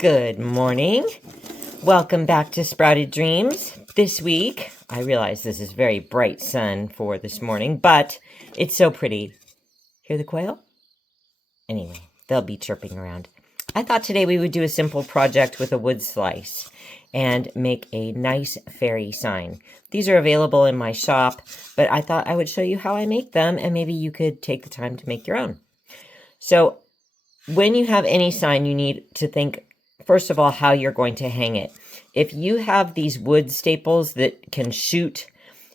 Good morning. Welcome back to Sprouted Dreams. This week, I realize this is very bright sun for this morning, but it's so pretty. Hear the quail? Anyway, they'll be chirping around. I thought today we would do a simple project with a wood slice and make a nice fairy sign. These are available in my shop, but I thought I would show you how I make them, and maybe you could take the time to make your own. So when you have any sign, you need to think, first of all, how you're going to hang it. If you have these wood staples that can shoot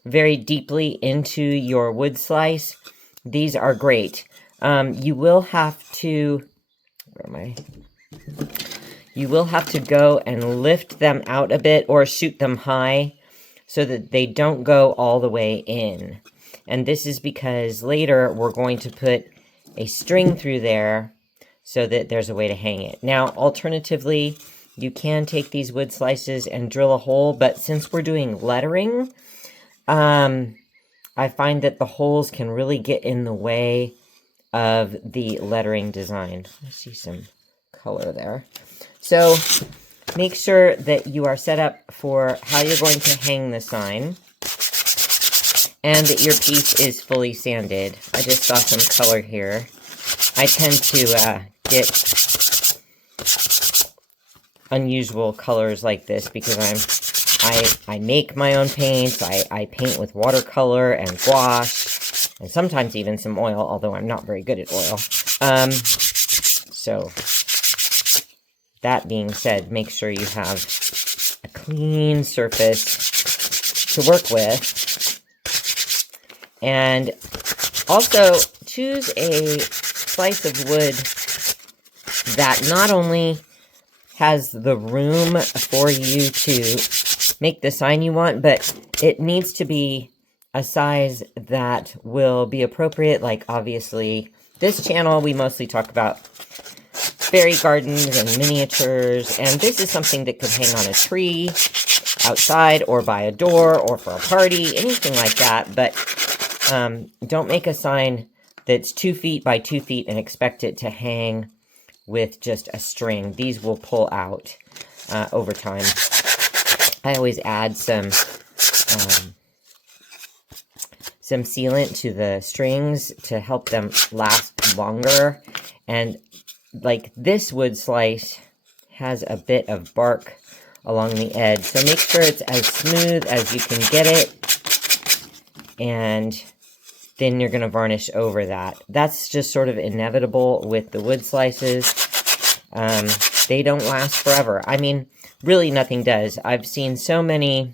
very deeply into your wood slice, these are great. You will have to, You will have to go and lift them out a bit or shoot them high so that they don't go all the way in. And this is because later we're going to put a string through there so that there's a way to hang it. Now, alternatively, you can take these wood slices and drill a hole, but since we're doing lettering, I find that the holes can really get in the way of the lettering design. I see some color there. So make sure that you are set up for how you're going to hang the sign and that your piece is fully sanded. I just saw some color here. I tend to get unusual colors like this because I make my own paints. I paint with watercolor and gouache and sometimes even some oil, although I'm not very good at oil. So that being said, make sure you have a clean surface to work with. And also choose a slice of wood that not only has the room for you to make the sign you want, but it needs to be a size that will be appropriate. Like, obviously, this channel, we mostly talk about fairy gardens and miniatures, and this is something that could hang on a tree, outside, or by a door, or for a party, anything like that. But don't make a sign that's 2 feet by 2 feet and expect it to hang with just a string. These will pull out over time. I always add some sealant to the strings to help them last longer. And like this wood slice has a bit of bark along the edge, so make sure it's as smooth as you can get it, and then you're going to varnish over that. That's just sort of inevitable with the wood slices. They don't last forever. I mean, really nothing does. I've seen so many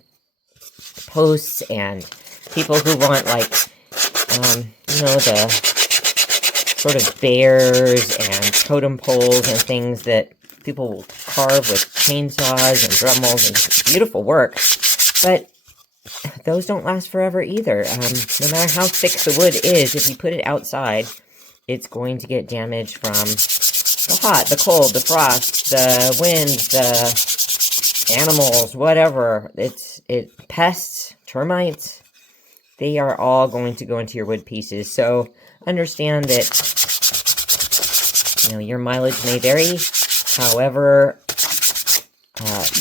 posts and people who want, like, the sort of bears and totem poles and things that people will carve with chainsaws and Dremels, and beautiful work. But those don't last forever either. No matter how thick the wood is, if you put it outside, it's going to get damaged from the hot, the cold, the frost, the wind, the animals, whatever. Pests, termites, they are all going to go into your wood pieces. So understand that, your mileage may vary. However,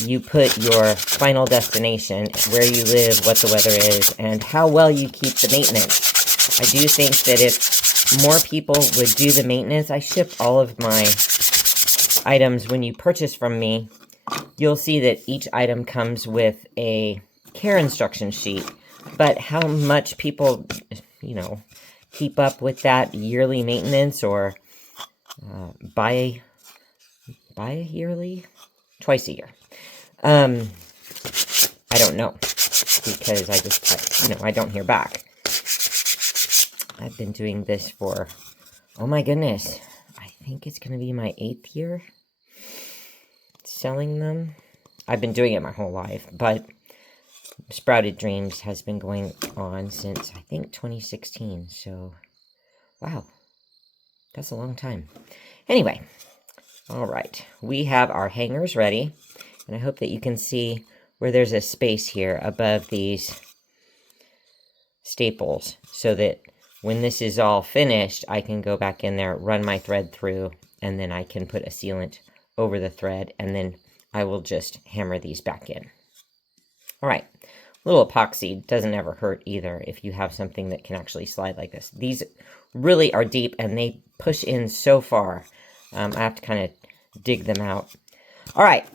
you put your final destination, where you live, what the weather is, and how well you keep the maintenance. I do think that if more people would do the maintenance, I ship all of my items. When you purchase from me, you'll see that each item comes with a care instruction sheet. But how much people, keep up with that yearly maintenance, or bi-yearly? Twice a year. I don't know, because I don't hear back. I've been doing this for, oh my goodness, I think it's going to be my 8th year selling them. I've been doing it my whole life, but Sprouted Dreams has been going on since, I think, 2016. So, wow, that's a long time. Anyway, all right, we have our hangers ready, and I hope that you can see where there's a space here above these staples, so that when this is all finished, I can go back in there, run my thread through, and then I can put a sealant over the thread, and then I will just hammer these back in. All right, a little epoxy doesn't ever hurt either if you have something that can actually slide like this. These really are deep, and they push in so far. I have to kind of dig them out. All right,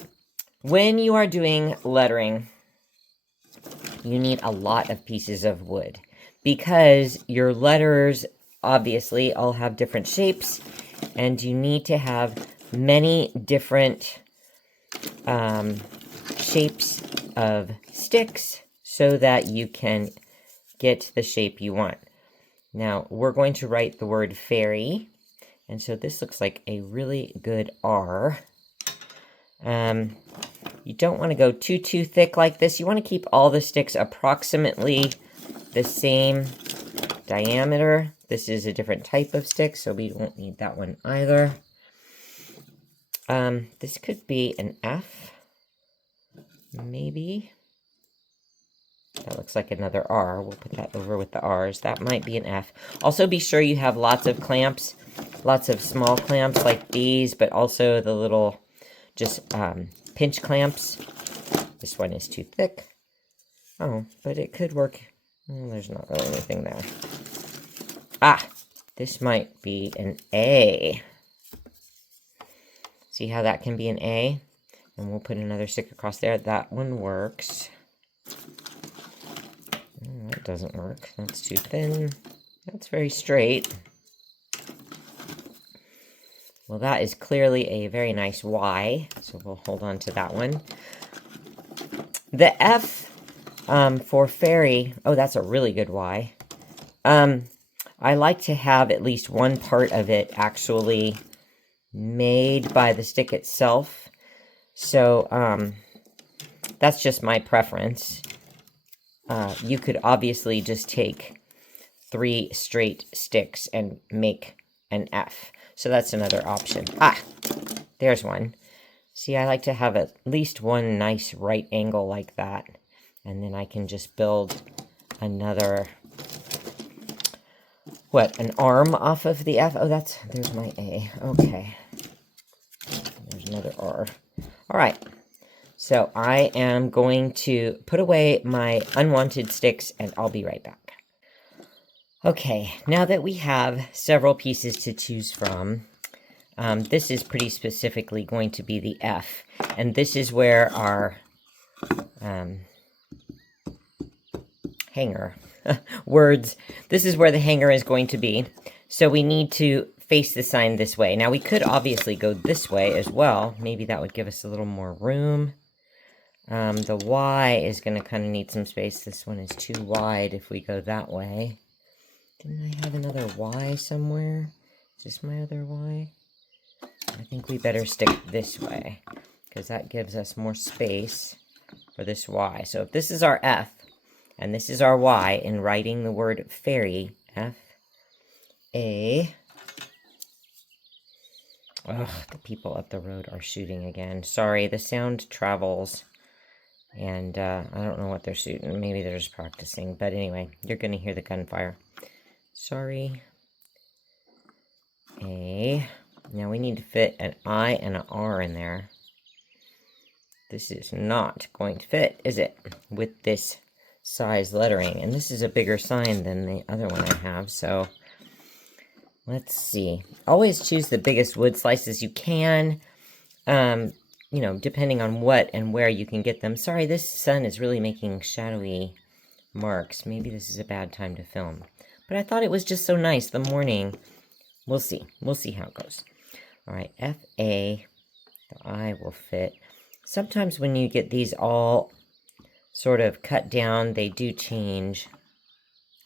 when you are doing lettering, you need a lot of pieces of wood because your letters obviously all have different shapes, and you need to have many different shapes of sticks so that you can get the shape you want. Now, we're going to write the word fairy, and so this looks like a really good R. You don't want to go too thick like this. You want to keep all the sticks approximately the same diameter. This is a different type of stick, so we won't need that one either. This could be an F, maybe. That looks like another R. We'll put that over with the R's. That might be an F. Also, be sure you have lots of clamps, lots of small clamps like these, but also the little just pinch clamps. This one is too thick. Oh, but it could work. Well, there's not really anything there. Ah, this might be an A. See how that can be an A? And we'll put another stick across there. That one works. That doesn't work. That's too thin. That's very straight. Well, that is clearly a very nice Y, so we'll hold on to that one. The F for fairy, oh, that's a really good Y. I like to have at least one part of it actually made by the stick itself. So that's just my preference. You could obviously just take 3 straight sticks and make an F. So that's another option. Ah, there's one. See, I like to have at least one nice right angle like that. And then I can just build another, what, an arm off of the F? Oh, there's my A. Okay. There's another R. All right. So I am going to put away my unwanted sticks, and I'll be right back. Okay, now that we have several pieces to choose from, this is pretty specifically going to be the F, and this is where our hanger, this is where the hanger is going to be. So we need to face the sign this way. Now we could obviously go this way as well. Maybe that would give us a little more room. The Y is going to kind of need some space. This one is too wide if we go that way. Didn't I have another Y somewhere? Is this my other Y? I think we better stick this way, because that gives us more space for this Y. So if this is our F, and this is our Y, in writing the word fairy, F, A. Ugh, the people up the road are shooting again. Sorry, the sound travels. And I don't know what they're shooting. Maybe they're just practicing. But anyway, you're going to hear the gunfire. Sorry. A. Now we need to fit an I and an R in there. This is not going to fit, is it? With this size lettering. And this is a bigger sign than the other one I have. So let's see. Always choose the biggest wood slices you can. You know, depending on what and where you can get them. Sorry, this sun is really making shadowy marks. Maybe this is a bad time to film. But I thought it was just so nice, the morning. We'll see. We'll see how it goes. All right, F-A. The I will fit. Sometimes when you get these all sort of cut down, they do change.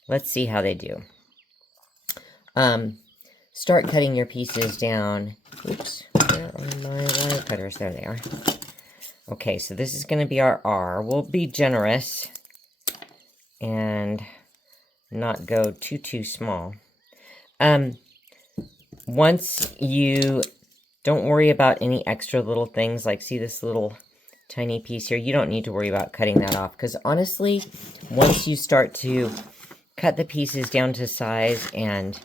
Let's see how they do. Start cutting your pieces down. Oops, where are my wire cutters? There they are. Okay, so this is going to be our R. We'll be generous and not go too small. Once you don't worry about any extra little things, like see this little tiny piece here, you don't need to worry about cutting that off, because honestly, once you start to cut the pieces down to size and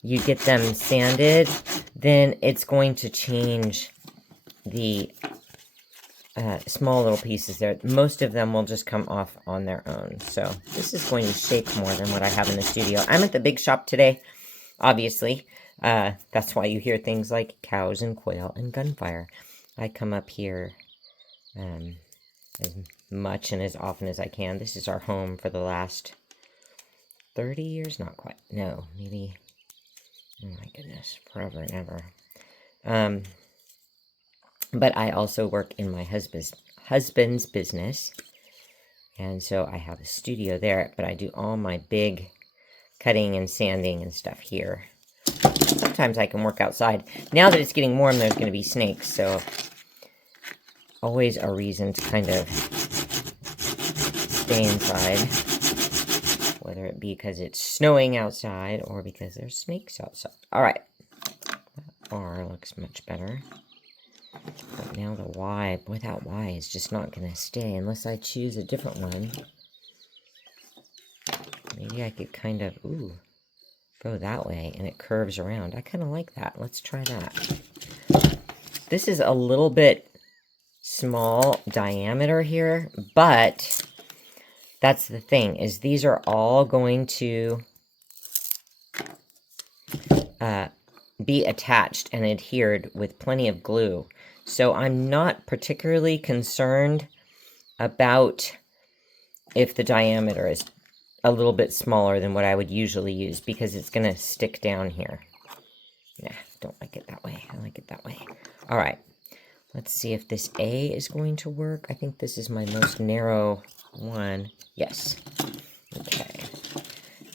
you get them sanded, then it's going to change the small little pieces there. Most of them will just come off on their own. So this is going to shake more than what I have in the studio. I'm at the big shop today, obviously. That's why you hear things like cows and quail and gunfire. I come up here as much and as often as I can. This is our home for the last 30 years? Not quite. No, maybe, oh my goodness, forever and ever. But I also work in my husband's business, and so I have a studio there, but I do all my big cutting and sanding and stuff here. Sometimes I can work outside. Now that it's getting warm, there's going to be snakes, so always a reason to kind of stay inside, whether it be because it's snowing outside or because there's snakes outside. All right, that R looks much better. But now the Y, boy, that Y is just not going to stay unless I choose a different one. Maybe I could kind of, go that way and it curves around. I kind of like that. Let's try that. This is a little bit small diameter here, but that's the thing, is these are all going to be attached and adhered with plenty of glue. So I'm not particularly concerned about if the diameter is a little bit smaller than what I would usually use, because it's going to stick down here. Nah, don't like it that way. I like it that way. All right. Let's see if this A is going to work. I think this is my most narrow one. Yes. Okay.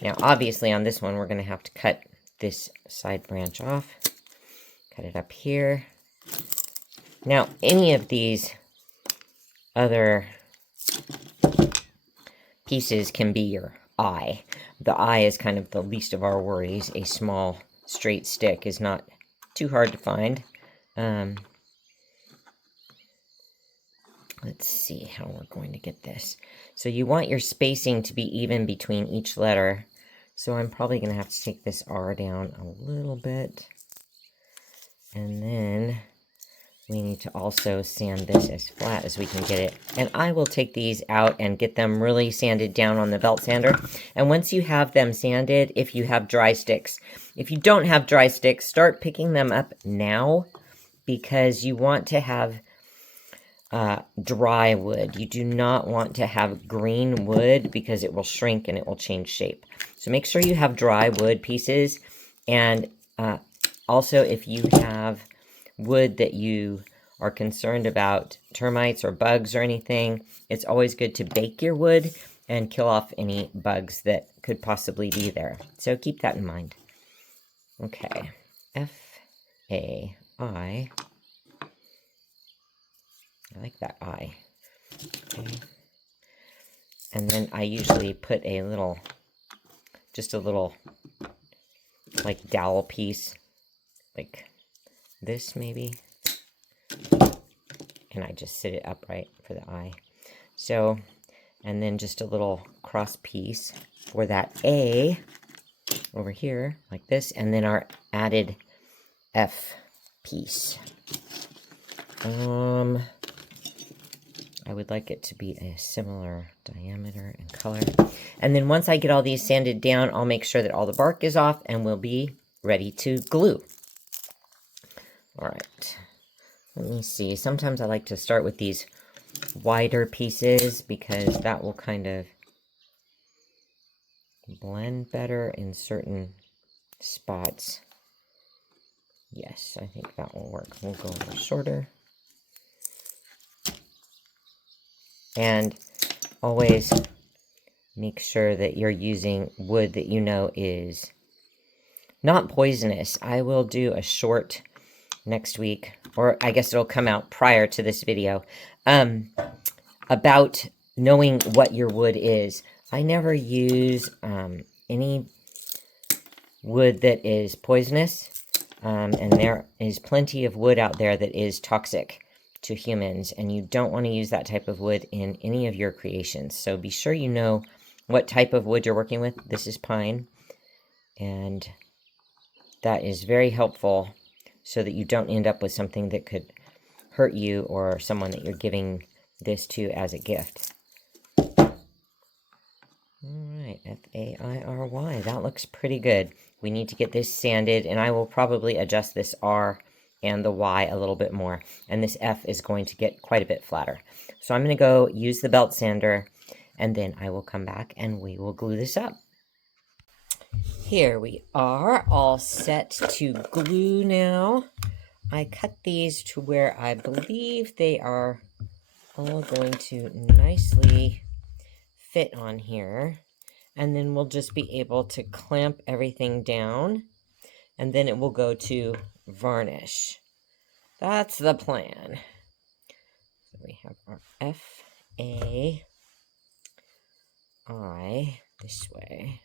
Now, obviously, on this one, we're going to have to cut this side branch off. Cut it up here. Now, any of these other pieces can be your eye. The eye is kind of the least of our worries. A small straight stick is not too hard to find. Let's see how we're going to get this. So you want your spacing to be even between each letter. So I'm probably going to have to take this R down a little bit. And then we need to also sand this as flat as we can get it. And I will take these out and get them really sanded down on the belt sander. And once you have them sanded, if you have dry sticks. If you don't have dry sticks, start picking them up now, because you want to have dry wood. You do not want to have green wood, because it will shrink and it will change shape. So make sure you have dry wood pieces. And also, if you have wood that you are concerned about termites or bugs or anything, it's always good to bake your wood and kill off any bugs that could possibly be there. So keep that in mind. Okay, F-A-I. I like that I. Okay. And then I usually put a little, just a little, like, dowel piece, like this maybe. And I just sit it upright for the I. So, and then just a little cross piece for that A over here, like this. And then our added F piece. I would like it to be a similar diameter and color. And then once I get all these sanded down, I'll make sure that all the bark is off and we'll be ready to glue. All right, let me see. Sometimes I like to start with these wider pieces because that will kind of blend better in certain spots. Yes, I think that will work. We'll go a little shorter. And always make sure that you're using wood that you know is not poisonous. I will do a short next week, or I guess it'll come out prior to this video, about knowing what your wood is. I never use any wood that is poisonous, and there is plenty of wood out there that is toxic to humans, and you don't want to use that type of wood in any of your creations. So be sure you know what type of wood you're working with. This is pine, and that is very helpful so that you don't end up with something that could hurt you or someone that you're giving this to as a gift. Alright, F-A-I-R-Y. That looks pretty good. We need to get this sanded, and I will probably adjust this R and the Y a little bit more. And this F is going to get quite a bit flatter. So I'm going to go use the belt sander, and then I will come back and we will glue this up. Here we are, all set to glue now. I cut these to where I believe they are all going to nicely fit on here. And then we'll just be able to clamp everything down, and then it will go to varnish. That's the plan. So we have our F-A-I this way.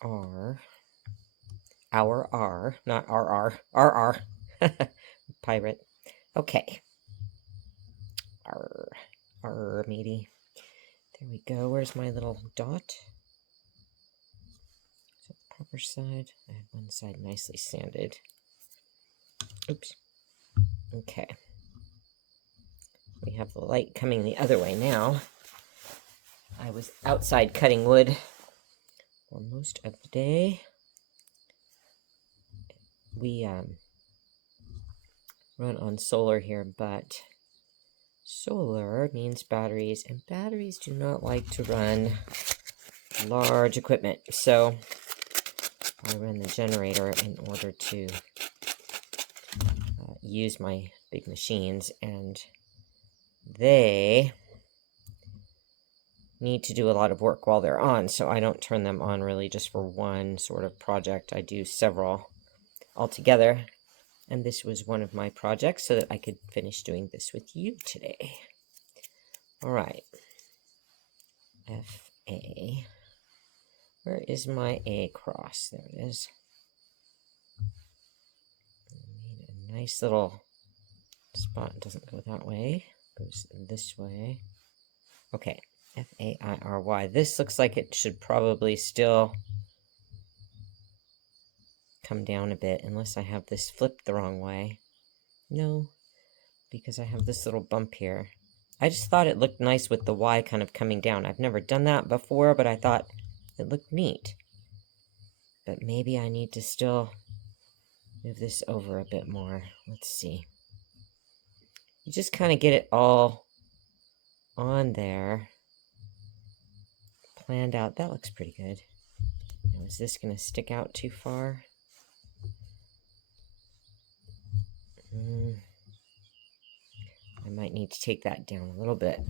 R. Our R, not R-R. R-R. Pirate. Okay. R, matey. There we go. Where's my little dot? So proper side. I have one side nicely sanded. Oops. Okay. We have the light coming the other way now. I was outside cutting wood for most of the day. We run on solar here, but solar means batteries, and batteries do not like to run large equipment. So I run the generator in order to use my big machines, and they need to do a lot of work while they're on, so I don't turn them on really just for one sort of project. I do several altogether, and this was one of my projects so that I could finish doing this with you today. All right, F-A. Where is my A cross? There it is. I made a nice little spot. It doesn't go that way. It goes this way. Okay, F-A-I-R-Y. This looks like it should probably still come down a bit, unless I have this flipped the wrong way. No, because I have this little bump here. I just thought it looked nice with the Y kind of coming down. I've never done that before, but I thought it looked neat. But maybe I need to still move this over a bit more. Let's see. You just kind of get it all on there, planned out. That looks pretty good. Now, is this going to stick out too far? I might need to take that down a little bit.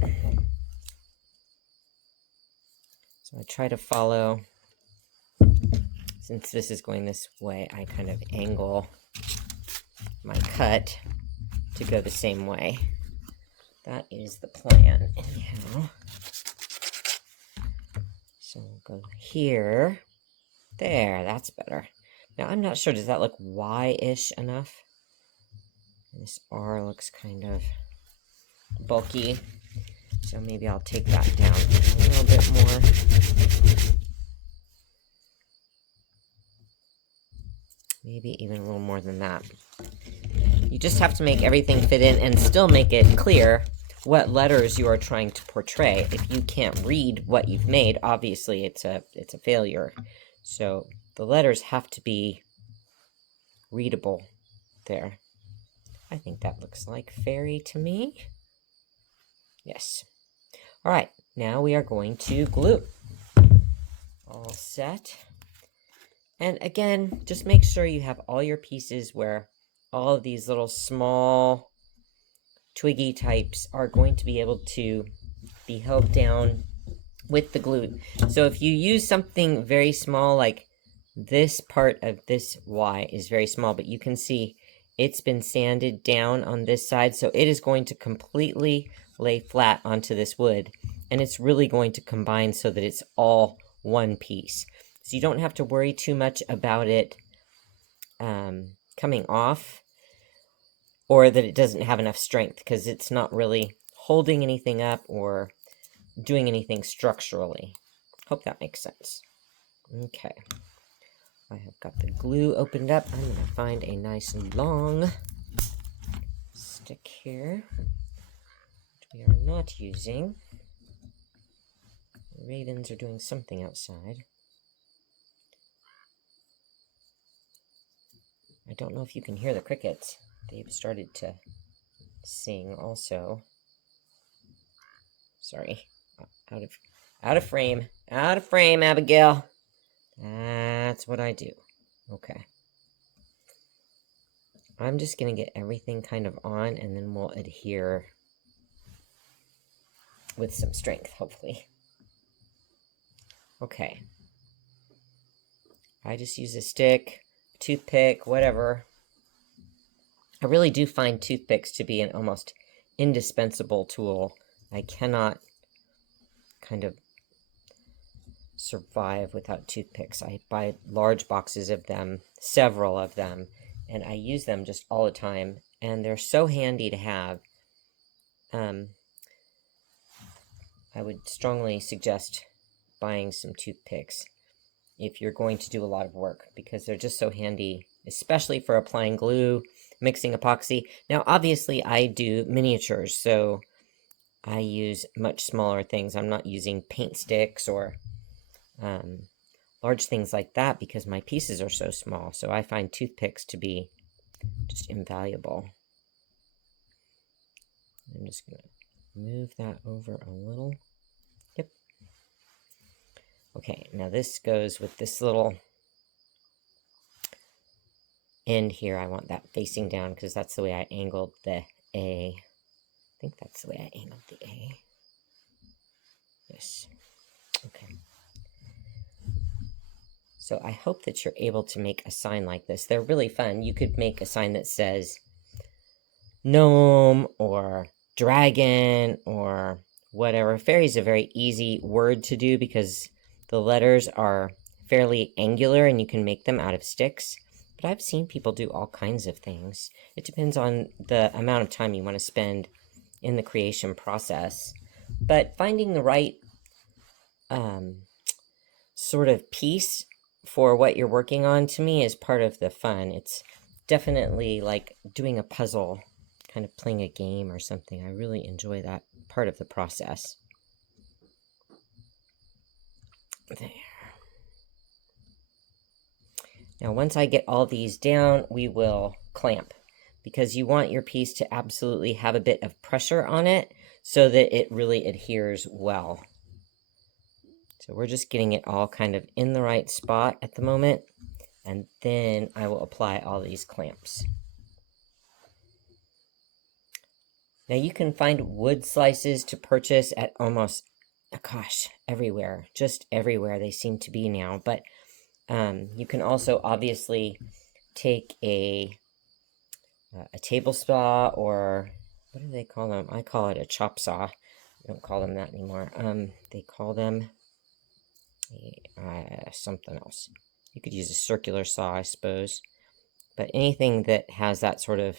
So I try to follow, since this is going this way, I kind of angle my cut to go the same way. That is the plan anyhow. So we'll go here. There, that's better. Now I'm not sure, does that look Y-ish enough? This R looks kind of bulky, so maybe I'll take that down a little bit more. Maybe even a little more than that. You just have to make everything fit in and still make it clear what letters you are trying to portray. If you can't read what you've made, obviously it's a failure. So the letters have to be readable there. I think that looks like fairy to me. Yes. All right, now we are going to glue. All set. And again, just make sure you have all your pieces where all of these little small twiggy types are going to be able to be held down with the glue. So if you use something very small, like this part of this Y is very small, but you can see it's been sanded down on this side, so it is going to completely lay flat onto this wood, and it's really going to combine so that it's all one piece. So you don't have to worry too much about it coming off, or that it doesn't have enough strength, because it's not really holding anything up or doing anything structurally. Hope that makes sense. Okay. I have got the glue opened up. I'm going to find a nice long stick here, which we are not using. The ravens are doing something outside. I don't know if you can hear the crickets. They've started to sing also. Sorry, out of frame, Abigail. That's what I do. Okay. I'm just going to get everything kind of on, and then we'll adhere with some strength, hopefully. Okay. I just use a stick, toothpick, whatever. I really do find toothpicks to be an almost indispensable tool. I cannot kind of survive without toothpicks. I buy large boxes of them, several of them, and I use them just all the time, and they're so handy to have. I would strongly suggest buying some toothpicks if you're going to do a lot of work, because they're just so handy, especially for applying glue, mixing epoxy. Now, obviously, I do miniatures, so I use much smaller things. I'm not using paint sticks or large things like that because my pieces are so small. So I find toothpicks to be just invaluable. I'm just going to move that over a little. Yep. Okay, now this goes with this little end here. I want that facing down because that's the way I angled the A. I think that's the way I angled the A. Yes. Okay. So I hope that you're able to make a sign like this. They're really fun. You could make a sign that says gnome or dragon or whatever. Fairy is a very easy word to do because the letters are fairly angular and you can make them out of sticks. But I've seen people do all kinds of things. It depends on the amount of time you want to spend in the creation process. But finding the right sort of piece for what you're working on, to me, is part of the fun. It's definitely like doing a puzzle, kind of playing a game or something. I really enjoy that part of the process. There. Now, once I get all these down, we will clamp, because you want your piece to absolutely have a bit of pressure on it so that it really adheres well. So we're just getting it all kind of in the right spot at the moment, and then I will apply all these clamps. Now you can find wood slices to purchase at almost, gosh, everywhere, just everywhere they seem to be now. But you can also obviously take a table saw, or what do they call them? I call it a chop saw. I don't call them that anymore. They call them something else. You could use a circular saw, I suppose. But anything that has that sort of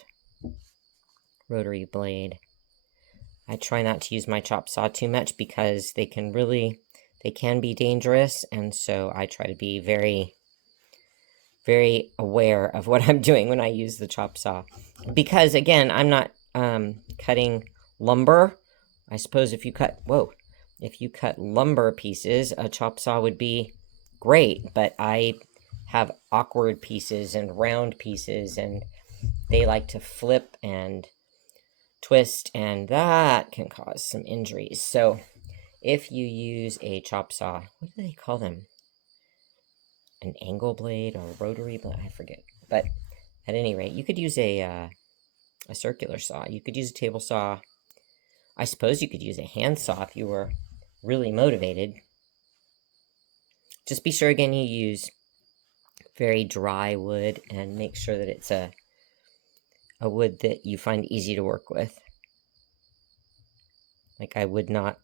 rotary blade. I try not to use my chop saw too much because they can be dangerous, and so I try to be very, very aware of what I'm doing when I use the chop saw. Because, again, I'm not cutting lumber. I suppose if you cut lumber pieces, a chop saw would be great, but I have awkward pieces and round pieces, and they like to flip and twist, and that can cause some injuries. So if you use a chop saw, what do they call them? An angle blade or a rotary blade? I forget. But at any rate, you could use a circular saw. You could use a table saw. I suppose you could use a hand saw if you were really motivated. Just be sure, again, you use very dry wood and make sure that it's a wood that you find easy to work with. Like, I would not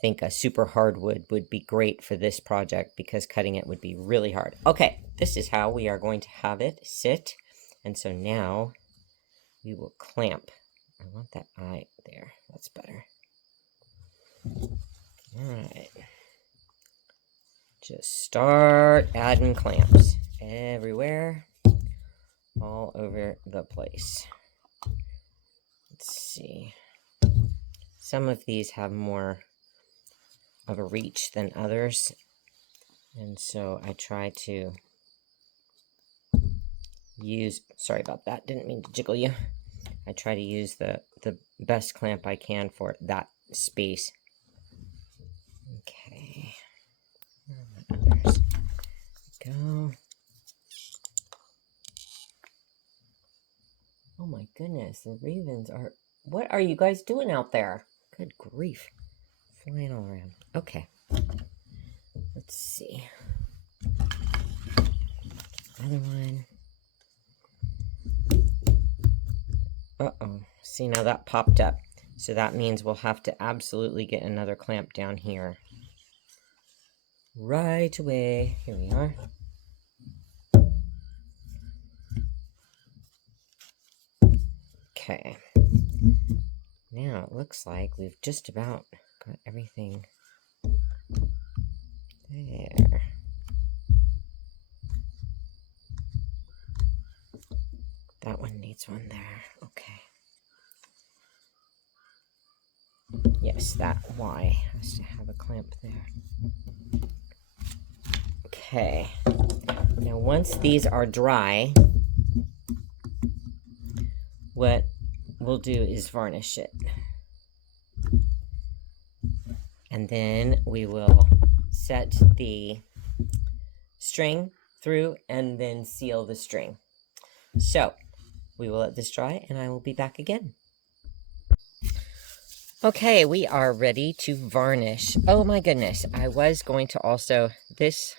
think a super hardwood would be great for this project because cutting it would be really hard. Okay, this is how we are going to have it sit. And so now we will clamp. I want that eye there. That's better. All right. Just start adding clamps everywhere, all over the place. Let's see. Some of these have more of a reach than others, and so I try to use, sorry about that, didn't mean to jiggle you. I try to use the best clamp I can for that space. Okay. Others go. Oh my goodness, the ravens are... What are you guys doing out there? Good grief. Flying all around. Okay. Let's see. Other one. Uh-oh. See, now that popped up. So that means we'll have to absolutely get another clamp down here. Right away. Here we are. Okay. Now it looks like we've just about got everything there. That one needs one there. Okay. Yes, that Y has to have a clamp there. Okay. Now once these are dry, what we'll do is varnish it. And then we will set the string through and then seal the string. So we will let this dry and I will be back again. Okay, we are ready to varnish. Oh my goodness, I was going to also, this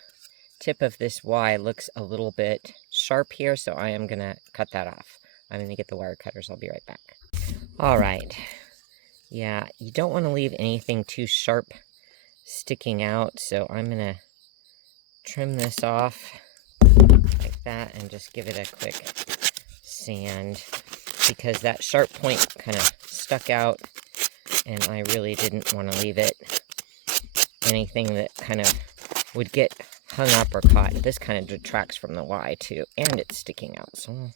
tip of this Y looks a little bit sharp here, so I am gonna cut that off. I'm gonna get the wire cutters, I'll be right back. All right, yeah, you don't wanna leave anything too sharp sticking out, so I'm gonna trim this off like that and just give it a quick sand, because that sharp point kind of stuck out and I really didn't want to leave it anything that kind of would get hung up or caught. This kind of detracts from the Y too, and it's sticking out, so I'll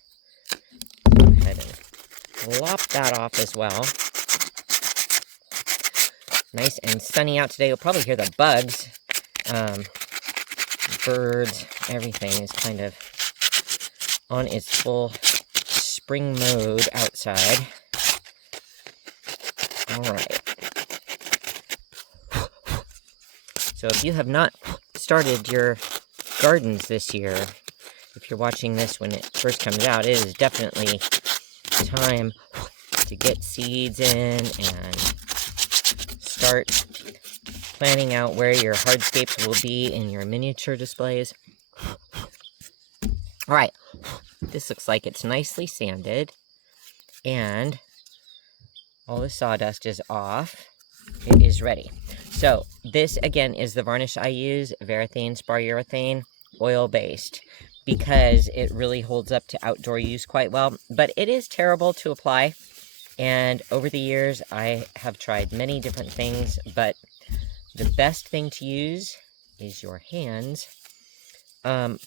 go ahead and lop that off as well. Nice and sunny out today. You'll probably hear the bugs, birds, everything is kind of on its full spring mode outside. All right. So if you have not started your gardens this year, if you're watching this when it first comes out, it is definitely time to get seeds in and start planning out where your hardscapes will be in your miniature displays. All right, this looks like it's nicely sanded and all the sawdust is off. It is ready. So this again is the varnish I use, Varathane Spar Urethane, oil-based, because it really holds up to outdoor use quite well. But it is terrible to apply, and over the years I have tried many different things, but the best thing to use is your hands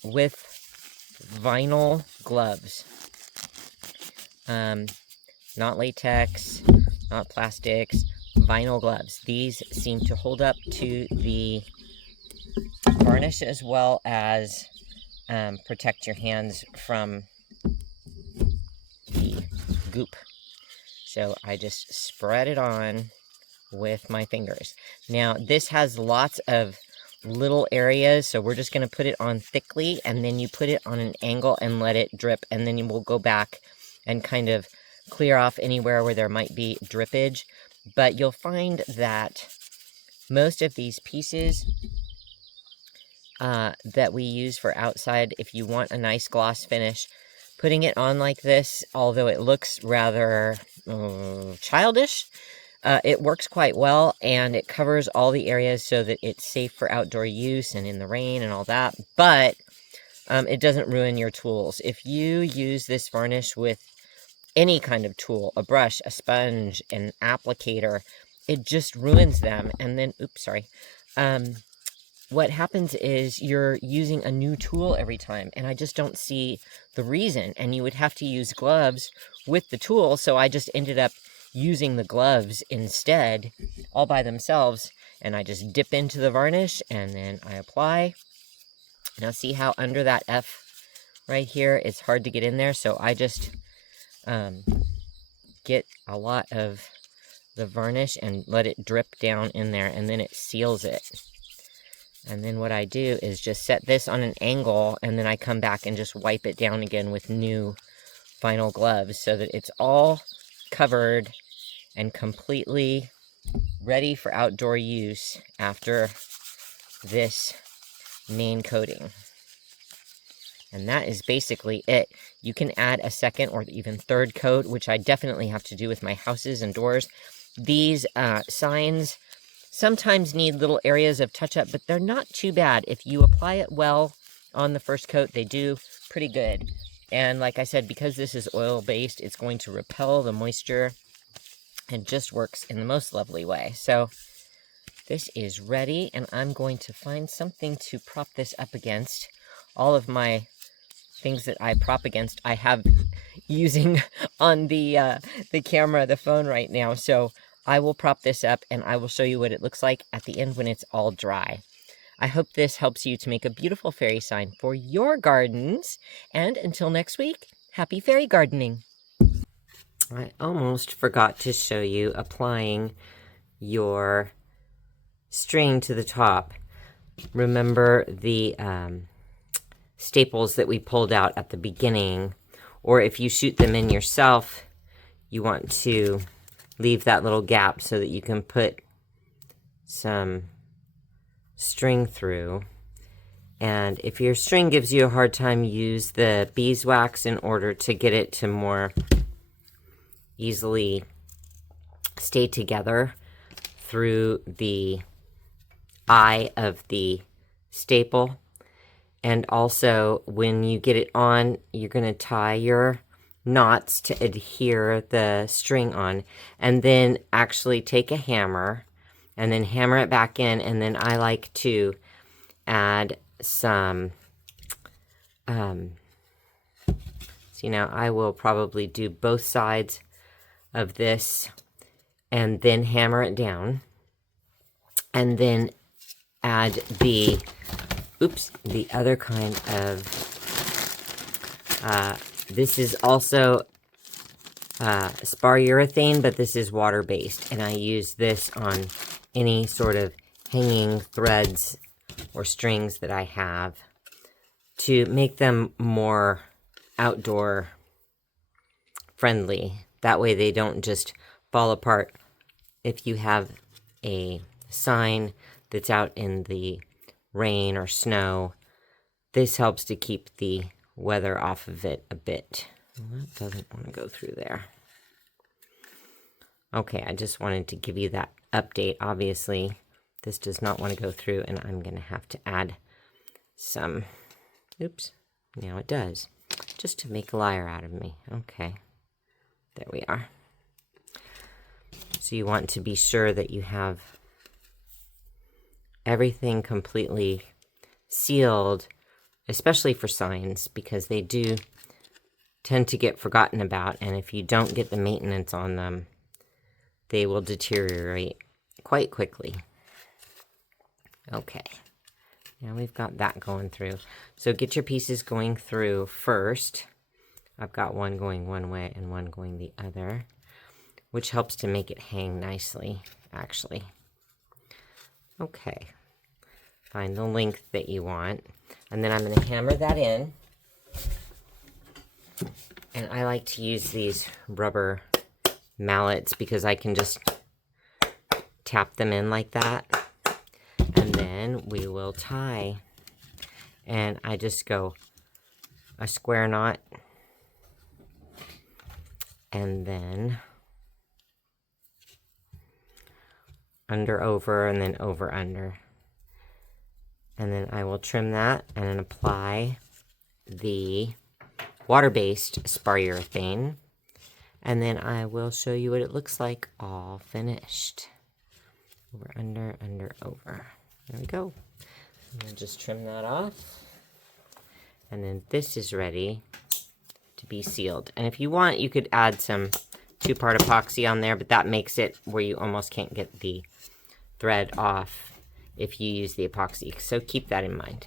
with vinyl gloves. Not latex, not plastics, vinyl gloves. These seem to hold up to the varnish as well as protect your hands from the goop. So I just spread it on with my fingers. Now this has lots of little areas, so we're just going to put it on thickly, and then you put it on an angle and let it drip, and then you will go back and kind of clear off anywhere where there might be drippage. But you'll find that most of these pieces that we use for outside, if you want a nice gloss finish, putting it on like this, although it looks rather childish, it works quite well, and it covers all the areas so that it's safe for outdoor use and in the rain and all that, but it doesn't ruin your tools. If you use this varnish with any kind of tool, a brush, a sponge, an applicator, it just ruins them. And then, oops, sorry. what happens is you're using a new tool every time, and I just don't see the reason. And you would have to use gloves with the tool, so I just ended up using the gloves instead, all by themselves. And I just dip into the varnish, and then I apply. Now see how under that F right here, it's hard to get in there, so I just get a lot of the varnish and let it drip down in there, and then it seals it. And then what I do is just set this on an angle, and then I come back and just wipe it down again with new vinyl gloves so that it's all covered and completely ready for outdoor use after this main coating. And that is basically it. You can add a second or even third coat, which I definitely have to do with my houses and doors. These signs sometimes need little areas of touch-up, but they're not too bad. If you apply it well on the first coat, they do pretty good. And like I said, because this is oil-based, it's going to repel the moisture and just works in the most lovely way. So this is ready, and I'm going to find something to prop this up against. All of my things that I prop against, I have using on the camera, the phone right now. So I will prop this up, and I will show you what it looks like at the end when it's all dry. I hope this helps you to make a beautiful fairy sign for your gardens. And until next week, happy fairy gardening. I almost forgot to show you applying your string to the top. Remember the staples that we pulled out at the beginning, or if you shoot them in yourself, you want to leave that little gap so that you can put some string through. And if your string gives you a hard time, use the beeswax in order to get it to more easily stay together through the eye of the staple. And also, when you get it on, you're going to tie your knots to adhere the string on, and then actually take a hammer and then hammer it back in. And then I like to add some, see, now I will probably do both sides of this and then hammer it down, and then add the other kind of, this is also spar urethane, but this is water-based, and I use this on any sort of hanging threads or strings that I have to make them more outdoor friendly. That way they don't just fall apart if you have a sign that's out in the rain or snow. This helps to keep the weather off of it a bit. Well, that doesn't want to go through there. Okay, I just wanted to give you that update. Obviously, this does not want to go through, and I'm going to have to add some, oops, now it does, just to make a liar out of me. Okay, there we are. So you want to be sure that you have everything completely sealed, especially for signs, because they do tend to get forgotten about, and if you don't get the maintenance on them, they will deteriorate quite quickly. Okay, now we've got that going through. So get your pieces going through first. I've got one going one way and one going the other, which helps to make it hang nicely, actually. Okay, find the length that you want, and then I'm going to hammer that in. And I like to use these rubber mallets because I can just tap them in like that. And then we will tie. And I just go a square knot. And then under, over, and then over, under. And then I will trim that and then apply the water-based spar urethane. And then I will show you what it looks like all finished. Over, under, over. There we go. I'm gonna just trim that off. And then this is ready to be sealed. And if you want, you could add some 2-part epoxy on there, but that makes it where you almost can't get the thread off if you use the epoxy. So keep that in mind.